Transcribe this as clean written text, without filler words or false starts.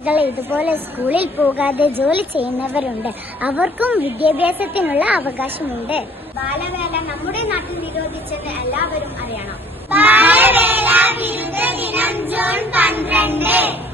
ഇതുപോലെ സ്കൂളിൽ പോകാതെ ജോലി ചെയ്യുന്നവരുണ്ട്. അവർക്കും വിദ്യാഭ്യാസത്തിനുള്ള അവകാശമുണ്ട്. ബാലവേല നമ്മുടെ നാട്ടിൽ നിരോധിച്ചെന്ന് എല്ലാവരും അറിയണം. ബാലവേല വിരുദ്ധ ദിനം ജൂൺ 12.